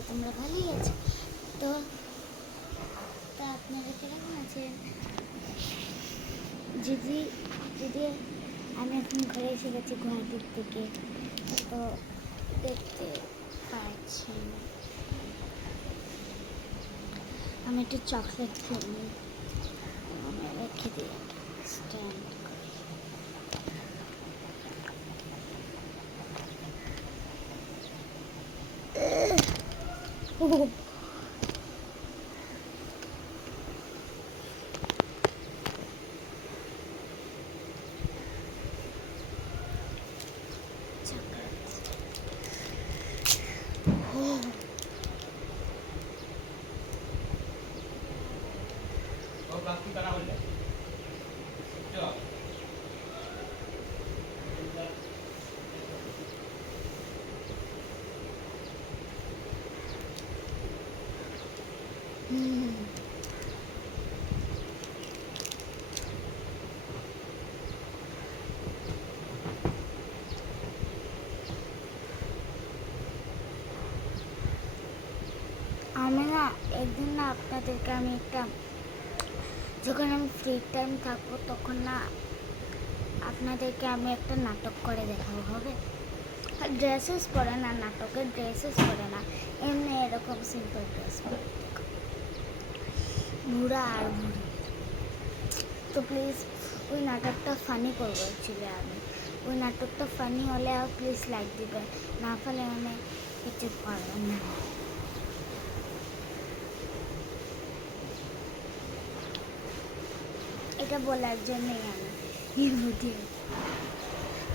করি তোমরা ভালোই আছো। তো তা আপনারা কিরকম আছেন? যদি যদি আমি এখন ঘরে এসে গেছি গুয়াহাটির থেকে, তো দেখতে পাচ্ছেন আমি একটু চকলেট খেয়ে আমি রেখে দিই স্ট্যান্ড করে। আমি না একদিন না আপনাদেরকে আমি একটা, যখন আমি ফ্রি টাইম থাকবো তখন না আপনাদেরকে আমি একটা নাটক করে দেখাবো, হবে? ড্রেসেস পরে না, নাটকের ড্রেসেস পরে না, এমনি এরকম সিম্পল ড্রেস পরে, বুড়া আর বুড়ি। তো প্লিজ ওই নাটকটা ফানি করবো অ্যাকচুয়ালি আমি। ওই নাটকটা ফানি হলে আর প্লিজ লাইক দিবে, না ফলে আমি কিছু করবেন না। এটা বলার জন্যই আমি এই ভিডিও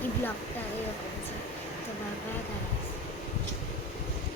এই ব্লগটা এরকম করেছি। তো বাবা